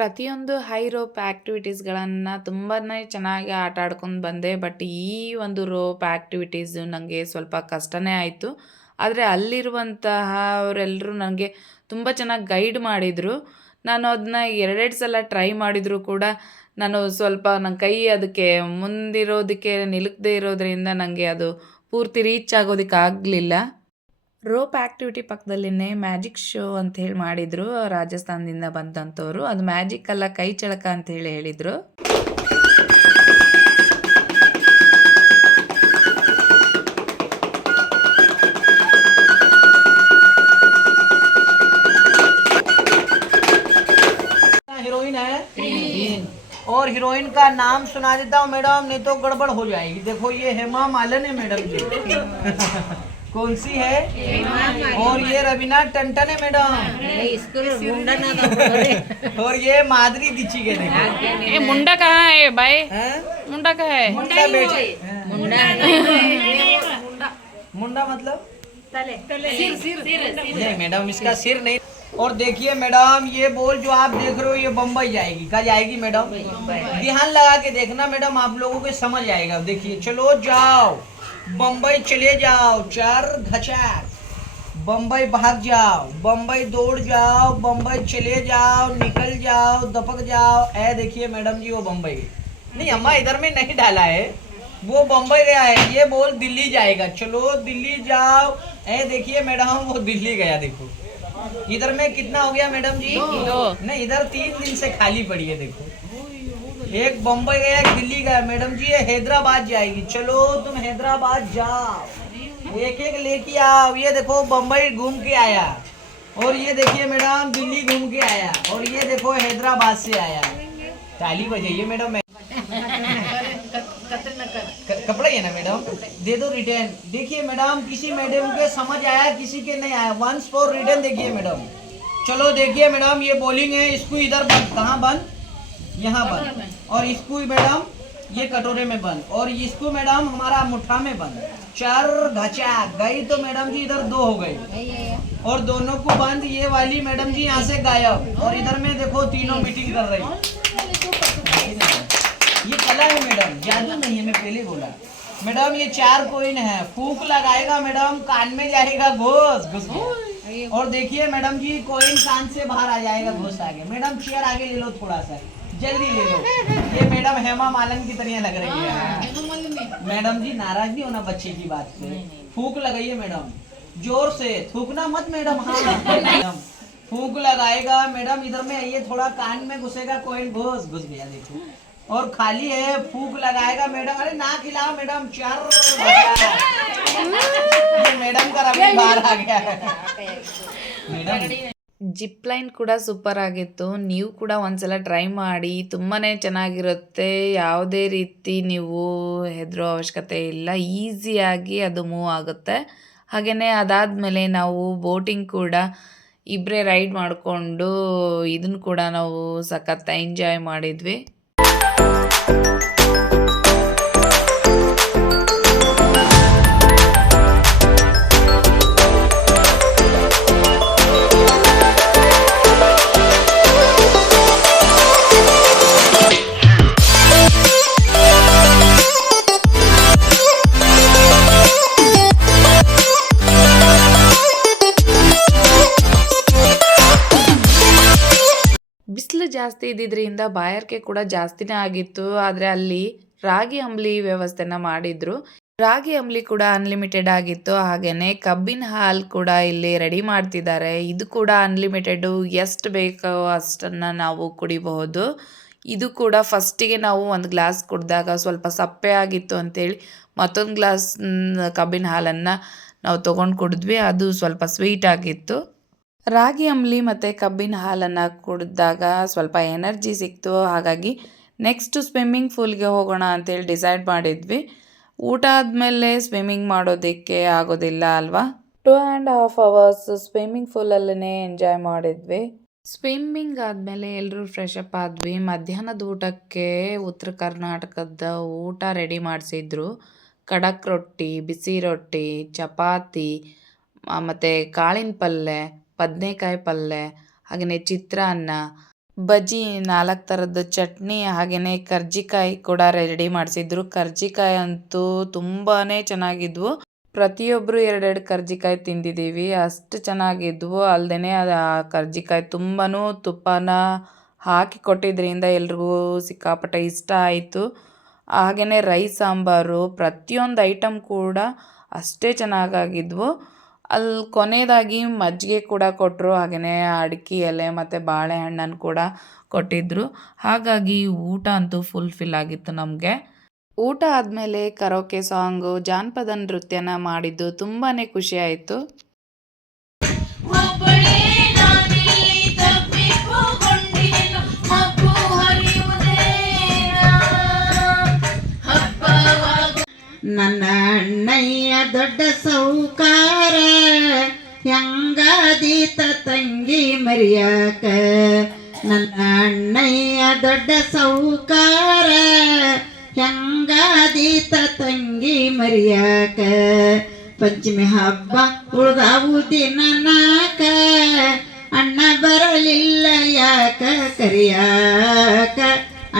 ಪ್ರತಿಯೊಂದು ಹೈ ರೋಪ್ ಆ್ಯಕ್ಟಿವಿಟೀಸ್ಗಳನ್ನು ತುಂಬಾ ಚೆನ್ನಾಗಿ ಆಟ ಆಡ್ಕೊಂಡು ಬಂದೆ. ಬಟ್ ಈ ಒಂದು ರೋಪ್ ಆ್ಯಕ್ಟಿವಿಟೀಸ್ ನನಗೆ ಸ್ವಲ್ಪ ಕಷ್ಟನೇ ಆಯಿತು. ಆದರೆ ಅಲ್ಲಿರುವಂತಹ ಅವರೆಲ್ಲರೂ ನನಗೆ ತುಂಬ ಚೆನ್ನಾಗಿ ಗೈಡ್ ಮಾಡಿದರು. ನಾನು ಅದನ್ನ 2 ಸಲ ಟ್ರೈ ಮಾಡಿದರೂ ಕೂಡ ನಾನು ಸ್ವಲ್ಪ ನನ್ನ ಕೈ ಅದಕ್ಕೆ ಮುಂದಿರೋದಕ್ಕೆ ನಿಲುಕದೇ ಇರೋದ್ರಿಂದ ನನಗೆ ಅದು ಪೂರ್ತಿ ರೀಚ್ ಆಗೋದಕ್ಕೆ ಆಗಲಿಲ್ಲ. ರೋಪ್ ಆ್ಯಕ್ಟಿವಿಟಿ ಪಕ್ಕದಲ್ಲಿನೇ ಮ್ಯಾಜಿಕ್ ಶೋ ಅಂತ ಹೇಳಿ ಮಾಡಿದರು ರಾಜಸ್ಥಾನದಿಂದ ಬಂದಂಥವ್ರು. ಅದು ಮ್ಯಾಜಿಕ್ ಅಲ್ಲ, ಕೈ ಚಳಕ ಅಂತ ಹೇಳಿ ಹೇಳಿದರು. हीरोइन है तीन। और हीरोइन का नाम सुना देता हूँ मैडम, नहीं तो गड़बड़ हो जाएगी। देखो ये हेमा मालिनी है मैडम जी। कौन सी है? और ये रवीना टंडन है मैडम। और ये माधुरी दीक्षित है। देखो ये मुंडा कहाँ है भाई? हैं? मुंडा कहाँ है? मुंडा बेटे मुंडा मतलब नहीं मैडम, इसका सिर नहीं। और देखिए मैडम, ये बॉल जो आप देख रहे हो ये बम्बई जाएगी। कहाँ जाएगी मैडम? ध्यान लगा के देखना मैडम, आप लोगों को समझ आएगा। देखिए चलो जाओ, बम्बई चले जाओ, चार घचाक, बम्बई भाग जाओ, बम्बई दौड़ जाओ, बम्बई चले जाओ, निकल जाओ, दपक जाओ। ऐ देखिए मैडम जी वो बम्बई नहीं, अम्मा इधर में नहीं डाला है, वो बम्बई गया है। ये बॉल दिल्ली जाएगा, चलो दिल्ली जाओ। ऐ देखिए मैडम वो दिल्ली गया। देखो इधर में कितना हो गया मैडम जी? 2। नहीं इधर 3 दिन से खाली पड़ी है। देखो एक बम्बई गया, एक दिल्ली गया। मैडम जी ये हैदराबाद जाएगी, चलो तुम हैदराबाद जाओ, एक एक लेके आओ। ये देखो बम्बई घूम के आया, और ये देखिए मैडम दिल्ली घूम के आया, और ये देखो हैदराबाद से आया। ताली बजाइए मैडम। कपड़ा ही है ना मैडम, दे दो रिटर्न। देखिए मैडम किसी मैडम के समझ आया, किसी के नहीं आया। वंस फॉर रिटर्न देखिए मैडम। चलो देखिए मैडम ये बॉलिंग है, इसको इधर बंद, कहाँ बंद? यहाँ बंद। और इसको मैडम ये कटोरे में बंद, और इसको मैडम हमारा मुट्ठा में बंद। 4 घचा गई तो मैडम जी इधर 2 हो गई, और दोनों को बंद। ये वाली मैडम जी यहाँ से गायब, और इधर में देखो तीनों मीटिंग कर रही। ये कला है मैडम, जादू नहीं है, मैं पहले बोला मैडम। ये 4 कॉइन है, फूक लगाएगा मैडम कान में जाएगा घोस घुस के। और देखिए मैडम जी कॉइन कान से बाहर आ जाएगा घुस आगे। मैडम चेयर आगे ले लो, थोड़ा सा जल्दी ले लो। ये मैडम हेमा मालिनी की तरह लग रही है। मैडम जी नाराज नहीं होना बच्चे की बात से। फूक लगाइए मैडम, जोर से थूकना मत मैडम। हाँ मैडम फूक लगाएगा मैडम, इधर में आइए, थोड़ा कान में घुसेगा कॉइन, घुस गया। देखो और खाली है, फूक लगाएगा मैडम। अरे ना खिलाओ मैडम, 4 मैडम का रवि बाहर आ गया है मैडम। ಜಿಪ್ ಲೈನ್ ಕೂಡ ಸೂಪರ್ ಆಗಿತ್ತು. ನೀವು ಕೂಡ ಒಂದ್ಸಲ ಟ್ರೈ ಮಾಡಿ, ತುಂಬಾ ಚೆನ್ನಾಗಿರುತ್ತೆ. ಯಾವುದೇ ರೀತಿ ನೀವು ಹೆದರೋ ಅವಶ್ಯಕತೆ ಇಲ್ಲ, ಈಸಿಯಾಗಿ ಅದು ಮೂವ್ ಆಗುತ್ತೆ. ಹಾಗೆಯೇ ಅದಾದಮೇಲೆ ನಾವು ಬೋಟಿಂಗ್ ಕೂಡ ಇಬ್ಬರೇ ರೈಡ್ ಮಾಡಿಕೊಂಡು ಇದನ್ನು ಕೂಡ ನಾವು ಸಖತ್ ಎಂಜಾಯ್ ಮಾಡಿದ್ವಿ. ಬಿಸಿಲು ಜಾಸ್ತಿ ಇದ್ದಿದ್ದರಿಂದ ಬಾಯಾರಿಕೆ ಕೂಡ ಜಾಸ್ತಿನೇ ಆಗಿತ್ತು. ಆದರೆ ಅಲ್ಲಿ ರಾಗಿ ಅಂಬ್ಲಿ ವ್ಯವಸ್ಥೆನ ಮಾಡಿದ್ರು. ರಾಗಿ ಅಂಬ್ಲಿ ಕೂಡ ಅನ್ಲಿಮಿಟೆಡ್ ಆಗಿತ್ತು. ಹಾಗೆಯೇ ಕಬ್ಬಿನ ಹಾಲು ಕೂಡ ಇಲ್ಲಿ ರೆಡಿ ಮಾಡ್ತಿದ್ದಾರೆ. ಇದು ಕೂಡ ಅನ್ಲಿಮಿಟೆಡು, ಎಷ್ಟು ಬೇಕೋ ಅಷ್ಟನ್ನು ನಾವು ಕುಡಿಬಹುದು. ಇದು ಕೂಡ ಫಸ್ಟಿಗೆ ನಾವು ಒಂದು ಗ್ಲಾಸ್ ಕುಡಿದಾಗ ಸ್ವಲ್ಪ ಸಪ್ಪೆ ಆಗಿತ್ತು ಅಂತೇಳಿ ಮತ್ತೊಂದು ಗ್ಲಾಸ್ ಕಬ್ಬಿನ ಹಾಲನ್ನು ನಾವು ತೊಗೊಂಡು ಕುಡಿದ್ವಿ. ಅದು ಸ್ವಲ್ಪ ಸ್ವೀಟ್ ಆಗಿತ್ತು. ರಾಗಿ ಅಂಬ್ಲಿ ಮತ್ತು ಕಬ್ಬಿನ ಹಾಲನ್ನು ಕುಡಿದಾಗ ಸ್ವಲ್ಪ ಎನರ್ಜಿ ಸಿಕ್ತು. ಹಾಗಾಗಿ ನೆಕ್ಸ್ಟ್ ಸ್ವಿಮ್ಮಿಂಗ್ ಪೂಲ್ಗೆ ಹೋಗೋಣ ಅಂತೇಳಿ ಡಿಸೈಡ್ ಮಾಡಿದ್ವಿ. ಊಟ ಆದಮೇಲೆ ಸ್ವಿಮ್ಮಿಂಗ್ ಮಾಡೋದಕ್ಕೆ ಆಗೋದಿಲ್ಲ ಅಲ್ವಾ. 2.5 hours ಸ್ವಿಮ್ಮಿಂಗ್ ಪೂಲಲ್ಲೇ ಎಂಜಾಯ್ ಮಾಡಿದ್ವಿ. ಸ್ವಿಮ್ಮಿಂಗ್ ಆದಮೇಲೆ ಎಲ್ಲರೂ ಫ್ರೆಶ್ ಅಪ್ ಆದ್ವಿ. ಮಧ್ಯಾಹ್ನದ ಊಟಕ್ಕೆ ಉತ್ತರ ಕರ್ನಾಟಕದ ಊಟ ರೆಡಿ ಮಾಡಿಸಿದ್ರು. ಖಡಕ್ ರೊಟ್ಟಿ, ಬಿಸಿ ರೊಟ್ಟಿ, ಚಪಾತಿ, ಮತ್ತು ಕಾಳಿನ ಪಲ್ಯ, ಬದನೆಕಾಯಿ ಪಲ್ಯ, ಹಾಗೆಯೇ ಚಿತ್ರಾನ್ನ, ಬಜ್ಜಿ 4 ಥರದ್ದು ಚಟ್ನಿ ಹಾಗೆಯೇ ಕರ್ಜಿಕಾಯಿ ಕೂಡ ರೆಡಿ ಮಾಡಿಸಿದ್ರು. ಕರ್ಜಿಕಾಯಿ ಅಂತೂ ತುಂಬಾ ಚೆನ್ನಾಗಿದ್ವು. ಪ್ರತಿಯೊಬ್ಬರು 2 ಕರ್ಜಿಕಾಯಿ ತಿಂದಿದ್ದೀವಿ. ಅಷ್ಟು ಚೆನ್ನಾಗಿದ್ವು. ಅಲ್ಲದೆ ಆ ಕರ್ಜಿಕಾಯಿ ತುಂಬಾ ತುಪ್ಪನ ಹಾಕಿ ಕೊಟ್ಟಿದ್ದರಿಂದ ಎಲ್ರಿಗೂ ಸಿಕ್ಕಾಪಟ್ಟೆ ಇಷ್ಟ ಆಯಿತು. ಹಾಗೆಯೇ ರೈಸ್ ಸಾಂಬಾರು ಪ್ರತಿಯೊಂದು ಐಟಮ್ ಕೂಡ ಅಷ್ಟೇ ಚೆನ್ನಾಗಾಗಿದ್ವು. ಅಲ್ಲಿ ಕೊನೆಯದಾಗಿ ಮಜ್ಜಿಗೆ ಕೂಡ ಕೊಟ್ಟರು. ಹಾಗೆಯೇ ಅಡಿಕೆ ಎಲೆ ಮತ್ತು ಬಾಳೆಹಣ್ಣನ್ನು ಕೂಡ ಕೊಟ್ಟಿದ್ದರು. ಹಾಗಾಗಿ ಊಟ ಅಂತೂ ಫುಲ್ಫಿಲ್ ಆಗಿತ್ತು ನಮಗೆ. ಊಟ ಆದಮೇಲೆ ಕರೋಕೆ ಸಾಂಗು, ಜಾನಪದ ನೃತ್ಯನ ಮಾಡಿದ್ದು ತುಂಬಾ ಖುಷಿ ಆಯಿತು. ನನ್ನ ಅಣ್ಣಯ್ಯ ದೊಡ್ಡ ಸೌಕಾರ ಹೆಂಗಾದೀತ ತಂಗಿ ಮರಿಯಾಕ. ನನ್ನ ಅಣ್ಣಯ್ಯ ದೊಡ್ಡ ಸೌಕಾರ ಹೆಂಗಾದೀತ ತಂಗಿ ಮರಿಯಾಕ. ಪಂಚಮಿ ಹಬ್ಬ ಉಳ್ದಾವು ದಿನ ನಾಕ, ಅಣ್ಣ ಬರಲಿಲ್ಲ ಯಾಕ ಕರಿಯಾಕ.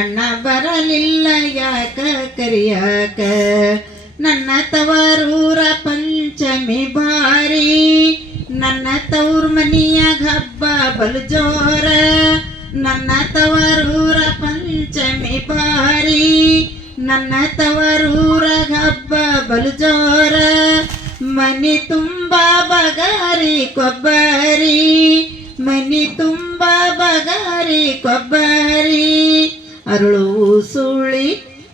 ಅಣ್ಣ ಬರಲಿಲ್ಲ ಯಾಕ ಕರಿಯಾಕ. ನನ್ನ ತವರೂರ ಪಂಚಮಿ ಬಾರಿ, ನನ್ನ ತವ್ರ ಮನಿಯಾಗ ಹಬ್ಬ ಬಲು ಜೋರ. ನನ್ನ ತವರೂರ ಪಂಚಮಿ ಬಾರಿ, ನನ್ನ ತವರೂರಾಗ ಹಬ್ಬ ಬಲು ಜೋರ. ಮನಿ ತುಂಬ ಬಗಾರಿ ಕೊಬ್ಬರಿ, ಮನಿ ತುಂಬ ಬಗಾರಿ ಕೊಬ್ಬರಿ.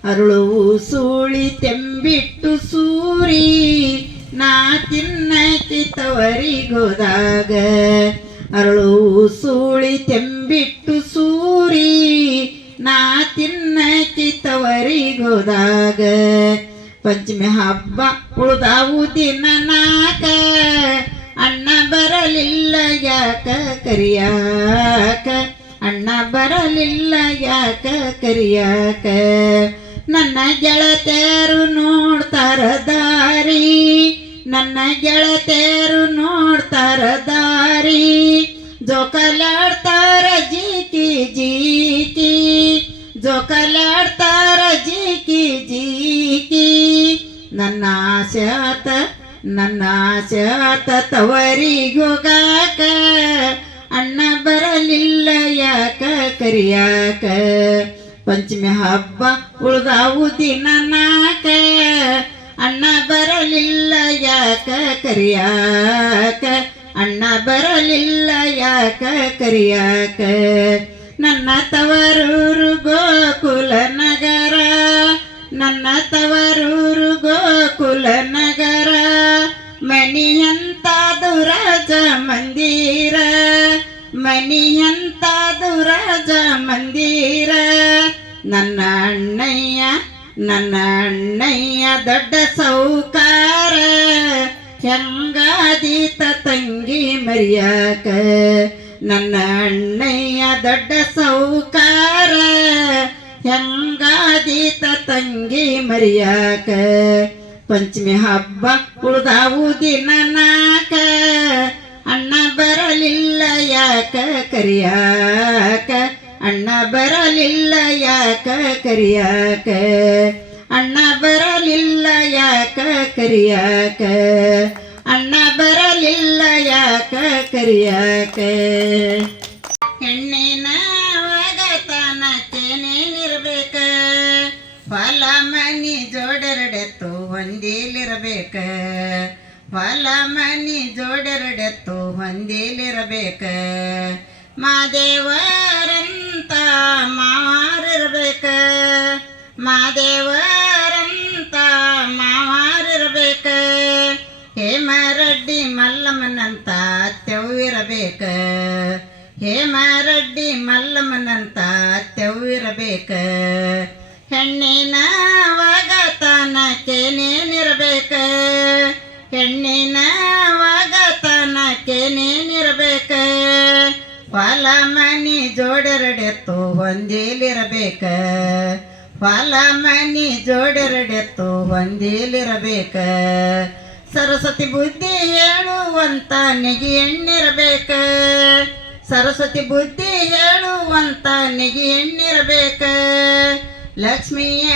ಅರಳುವು ಸೂಳಿ ತೆಂಬಿಟ್ಟು ಸೂರಿ, ನಾ ತಿನ್ನಕಿ ತವರಿಗೋದಾಗ. ಅರಳುವು ಸೂಳಿ ತೆಂಬಿಟ್ಟು ಸೂರಿ, ನಾ ತಿನ್ನಕಿ ತವರಿಗೋದಾಗ. ಪಂಚಮಿ ಹಬ್ಬ ಉಳ್ದಾವು ದಿನ ನಾಕ, ಅಣ್ಣ ಬರಲಿಲ್ಲ ಯಾಕ ಕರಿಯಾಕ. ಅಣ್ಣ ಬರಲಿಲ್ಲ ಯಾಕ ಕರಿಯಾಕ. ನನ್ನ ಗೆಳತಿಯರು ನೋಡ್ತಾರ ದಾರಿ, ನನ್ನ ಗೆಳತಿಯರು ನೋಡ್ತಾರ ದಾರಿ. ಜೋಕಾಲಾಡ್ತಾರ ಜೀಕಿ ಜೀಕಿ, ಜೋಕಾಲಾಡ್ತಾರ ಜೀಕಿ ಜೀಕಿ. ನನ್ನ ಆಸೆ ಆತ ತವರಿಗೋಗಾಕ, ಅಣ್ಣ ಬರಲಿಲ್ಲ ಯಾಕ ಕರಿಯಾಕ. ಪಂಚಮಿ ಹಬ್ಬ ಉಳ್ದಾವು ದಿನ ನಾಕ, ಅಣ್ಣ ಬರಲಿಲ್ಲ ಯಾಕ ಕರಿಯಾಕ. ಅಣ್ಣ ಬರಲಿಲ್ಲ ಯಾಕ ಕರಿಯಾಕ. ನನ್ನ ತವರೂರು ಗೋಕುಲ ನಗರ, ನನ್ನ ತವರೂರು ಗೋಕುಲ ನಗರ. ಮನಿಯಂತಾದು ರಾಜ ಮಂದಿರ, ಮನಿಯಂತಾದು ರಾಜ ಮಂದಿರ. ನನ್ನ ಅಣ್ಣಯ್ಯ ದೊಡ್ಡ ಸೌಕಾರ ಹೆಂಗಾದೀತ ತಂಗಿ ಮರಿಯಾಕ. ನನ್ನ ಅಣ್ಣಯ್ಯ ದೊಡ್ಡ ಸೌಕಾರ ಹೆಂಗಾದೀತ ತಂಗಿ ಮರಿಯಾಕ. ಪಂಚಮಿ ಹಬ್ಬ ಉಳ್ದಾವು ದಿನ ನಾಕ, ಅಣ್ಣ ಬರಲಿಲ್ಲ ಯಾಕ ಕರಿಯಾಕ. ಅಣ್ಣ ಬರಲಿಲ್ಲ ಯಾಕ ಕರಿಯಾಕ. ಅಣ್ಣ ಬರಲಿಲ್ಲ ಯಾಕ ಕರಿಯಾಕ. ಅಣ್ಣ ಬರಲಿಲ್ಲ ಯಾಕ ಕರಿಯಾಕ. ಹೆಣ್ಣಿನ ಒಗತನಕ್ಕೇನೇನಿರ್ಬೇಕ, ಹೊಲ ಮನಿ ಜೋಡೆರಡೆತ್ತು ಹೊಂದಿಲಿರಬೇಕ. ಹೊಲ ಮನಿ ಜೋಡೆರಡೆತ್ತು ಹೊಂದಿಲಿರಬೇಕ. ಮಾದೇವರಂತ ಮಾವಾರಿರ್ಬೇಕ, ಮಾದೇವರಂತ ಮಾವಾರಿರ್ಬೇಕ. ಹೇಮರೆಡ್ಡಿ ಮಲ್ಲಮ್ಮನಂತ ಅತ್ತೆವ್ವಿರಬೇಕ, ಹೇಮರೆಡ್ಡಿ ಮಲ್ಲಮ್ಮನಂತ ಅತ್ತೆವ್ವಿರಬೇಕ. ಹೆಣ್ಣಿನ ಒಗತನಕ್ಕೇನೇನಿರಬೇಕ, ಹೆಣ್ಣಿನ ಒಗತನಕ್ಕೇನೇನಿರಬೇಕ. ಹೊಲ ಮನಿ ಜೋಡೆರಡೆತ್ತು ಹೊಂದಿಲಿರಬೇಕ, ಹೊಲ ಮನಿ ಜೋಡೆರಡೆತ್ತು ಹೊಂದಿಲಿರಬೇಕ. ಸರಸ್ವತಿ ಬುದ್ಧಿ ಹೇಳುವಂತ ನೆಗಿ ಹೆಣ್ಣಿರಬೇಕ, ಸರಸ್ವತಿ ಬುದ್ಧಿ ಹೇಳುವಂತ ನಿಗಿ ಹೆಣ್ಣಿರಬೇಕ ಲಕ್ಷ್ಮಿಯ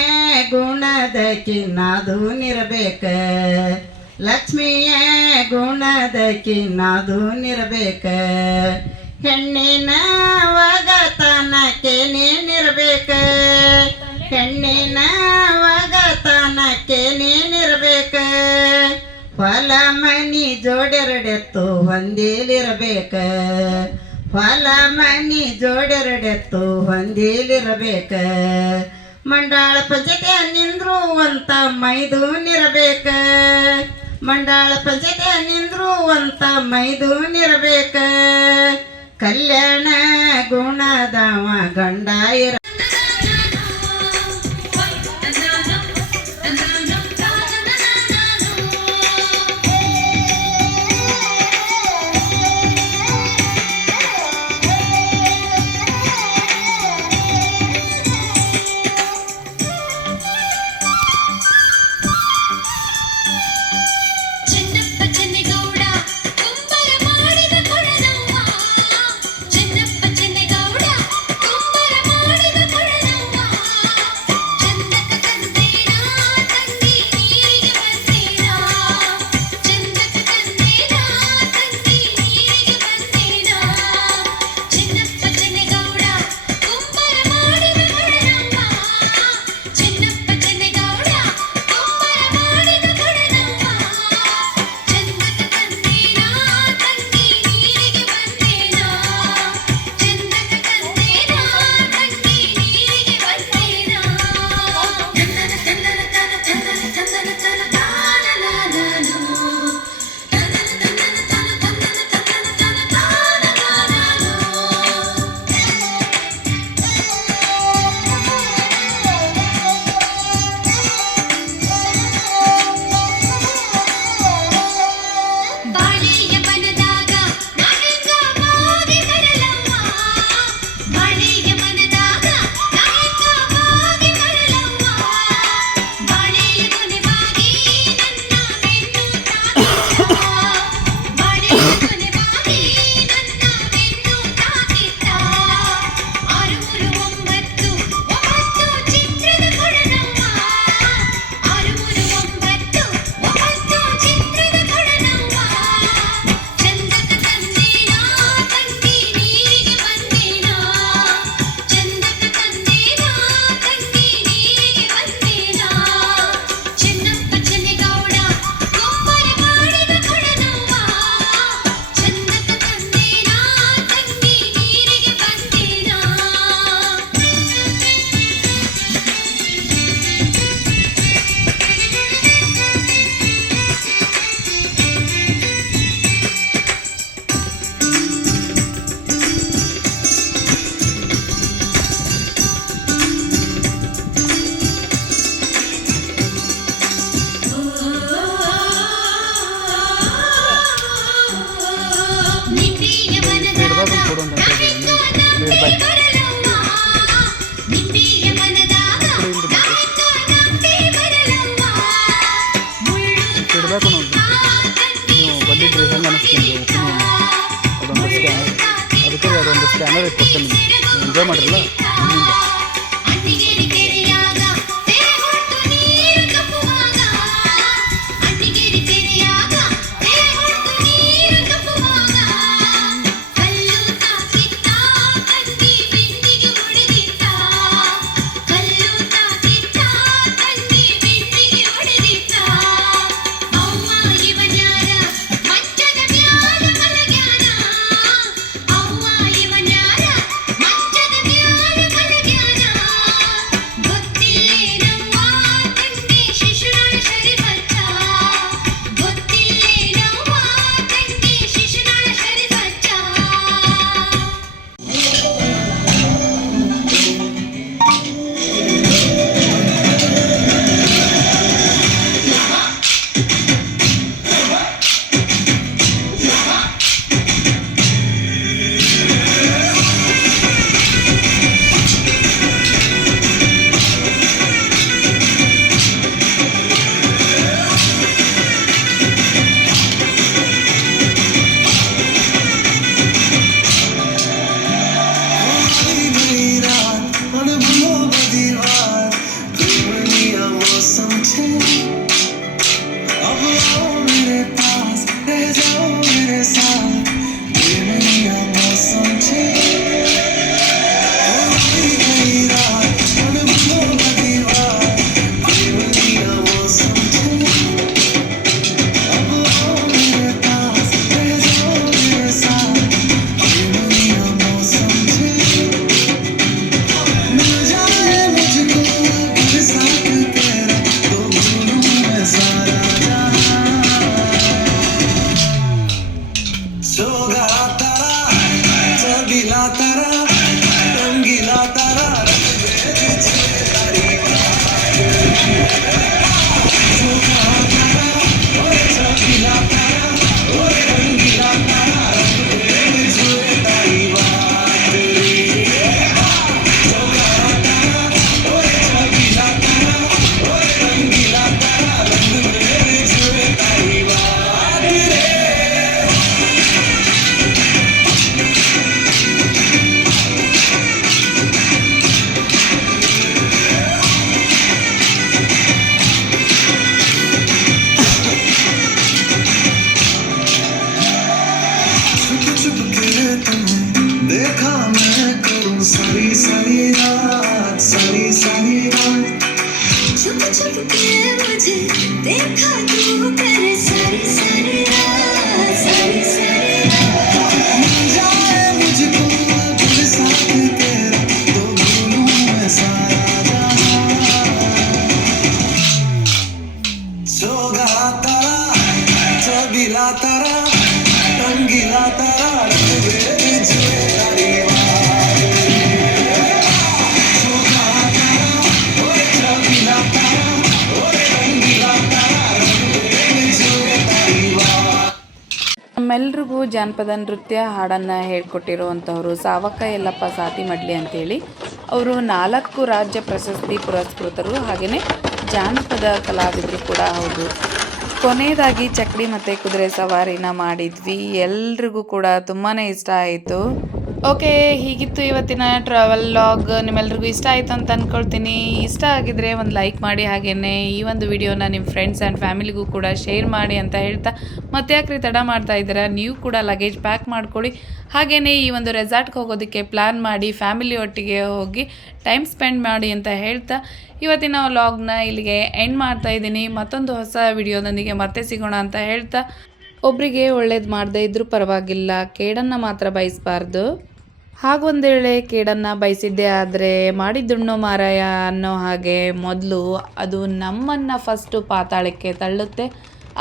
ಗುಣದ ಕಿನ್ನಾದೂನಿರಬೇಕ ಲಕ್ಷ್ಮಿಯ ಗುಣದ ಕಿನ್ನಾದೂನಿರಬೇಕ ಹೆಣ್ಣಿನ ಒಗತನಕ್ಕೆ ನೀನಿರಬೇಕ ಹೆಣ್ಣಿನ ಒಗತನಕ್ಕೆ ನೀನಿರಬೇಕ ಹೊಲ ಮನಿ ಜೋಡೆರಡೆತ್ತು ಹೊಂದಿಲಿರಬೇಕ ಹೊಲ ಮನಿ ಜೋಡೆರಡೆತ್ತು ಹೊಂದಿಲಿರಬೇಕ ಮಂಡಾಳ ಪಂಚತೆ ನಿಂದ್ರುವಂತ ಮೈದೂನಿರಬೇಕ ಮಂಡಾಳ ಪಂಚತೆ ನಿಂದ್ರುವಂತ ಮೈದೂನಿರಬೇಕ ಕಲ್ಯಾಣ ಗುಣದವ ಗಂಡ ಇರ ಅದೊಂದು ಸ್ಕ್ಯಾನರ್ ಕೊಡ್ತೇನೆ ಎಂಜಾಯ್ ಮಾಡಿರಲ್ಲ ನಿಮ್ಮಿಂದ ಮಲಗ್ಯಾನ ಜಾನಪದ ನೃತ್ಯ ಹಾಡನ್ನು ಹೇಳ್ಕೊಟ್ಟಿರುವಂಥವ್ರು ಸಾವಕ್ಕ ಯಲ್ಲಪ್ಪ ಸಾತಿ ಮಡ್ಲಿ ಅಂತೇಳಿ. ಅವರು 4 ರಾಜ್ಯ ಪ್ರಶಸ್ತಿ ಪುರಸ್ಕೃತರು, ಹಾಗೆಯೇ ಜಾನಪದ ಕಲಾವಿದರು ಕೂಡ ಹೌದು. ಕೊನೆಯದಾಗಿ ಚಕ್ಡಿ ಮತ್ತು ಕುದುರೆ ಸವಾರಿನ ಮಾಡಿದ್ವಿ. ಎಲ್ರಿಗೂ ಕೂಡ ತುಂಬಾ ಇಷ್ಟ ಆಯಿತು. ಓಕೆ, ಹೀಗಿತ್ತು ಇವತ್ತಿನ ಟ್ರಾವೆಲ್ ಲಾಗ್. ನಿಮ್ಮೆಲ್ರಿಗೂ ಇಷ್ಟ ಆಯಿತು ಅಂತ ಅಂದ್ಕೊಳ್ತೀನಿ. ಇಷ್ಟ ಆಗಿದ್ರೆ ಒಂದು ಲೈಕ್ ಮಾಡಿ, ಹಾಗೆಯೇ ಈ ಒಂದು ವಿಡಿಯೋನ ನಿಮ್ಮ ಫ್ರೆಂಡ್ಸ್ ಆ್ಯಂಡ್ ಫ್ಯಾಮಿಲಿಗೂ ಕೂಡ ಶೇರ್ ಮಾಡಿ ಅಂತ ಹೇಳ್ತಾ, ಮತ್ತೆ ಯಾಕ್ರಿ ತಡ ಮಾಡ್ತಾ ಇದ್ದೀರಾ, ನೀವು ಕೂಡ ಲಗೇಜ್ ಪ್ಯಾಕ್ ಮಾಡ್ಕೊಳ್ಳಿ. ಹಾಗೆಯೇ ಈ ಒಂದು ರೆಸಾರ್ಟ್ಗೆ ಹೋಗೋದಕ್ಕೆ ಪ್ಲ್ಯಾನ್ ಮಾಡಿ ಫ್ಯಾಮಿಲಿ ಒಟ್ಟಿಗೆ ಹೋಗಿ ಟೈಮ್ ಸ್ಪೆಂಡ್ ಮಾಡಿ ಅಂತ ಹೇಳ್ತಾ ಇವತ್ತಿನ ವ್ಲಾಗ್ನ ಇಲ್ಲಿಗೆ ಎಂಡ್ ಮಾಡ್ತಾ ಇದ್ದೀನಿ. ಮತ್ತೊಂದು ಹೊಸ ವಿಡಿಯೋದೊಂದಿಗೆ ಮತ್ತೆ ಸಿಗೋಣ ಅಂತ ಹೇಳ್ತಾ, ಒಬ್ಬರಿಗೆ ಒಳ್ಳೇದು ಮಾಡದೇ ಇದ್ರೂ ಪರವಾಗಿಲ್ಲ, ಕೇಡನ್ನು ಮಾತ್ರ ಬಯಸಬಾರ್ದು. ಹಾಗೊಂದು ವೇಳೆ ಕೇಡನ್ನು ಬಯಸಿದ್ದೇ ಆದರೆ ಮಾಡಿದ್ದುಣ್ಣೋ ಮಾರಾಯ ಅನ್ನೋ ಹಾಗೆ ಮೊದಲು ಅದು ನಮ್ಮನ್ನು ಫಸ್ಟು ಪಾತಾಳಕ್ಕೆ ತಳ್ಳುತ್ತೆ,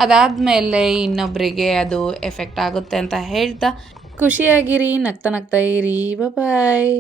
ಅದಾದಮೇಲೆ ಇನ್ನೊಬ್ಬರಿಗೆ ಅದು ಎಫೆಕ್ಟ್ ಆಗುತ್ತೆ ಅಂತ ಹೇಳ್ತಾ ಖುಷಿಯಾಗಿರಿ, ನಗ್ತಾ ನಗ್ತಾ ಇರಿ. ಬಾಯ್.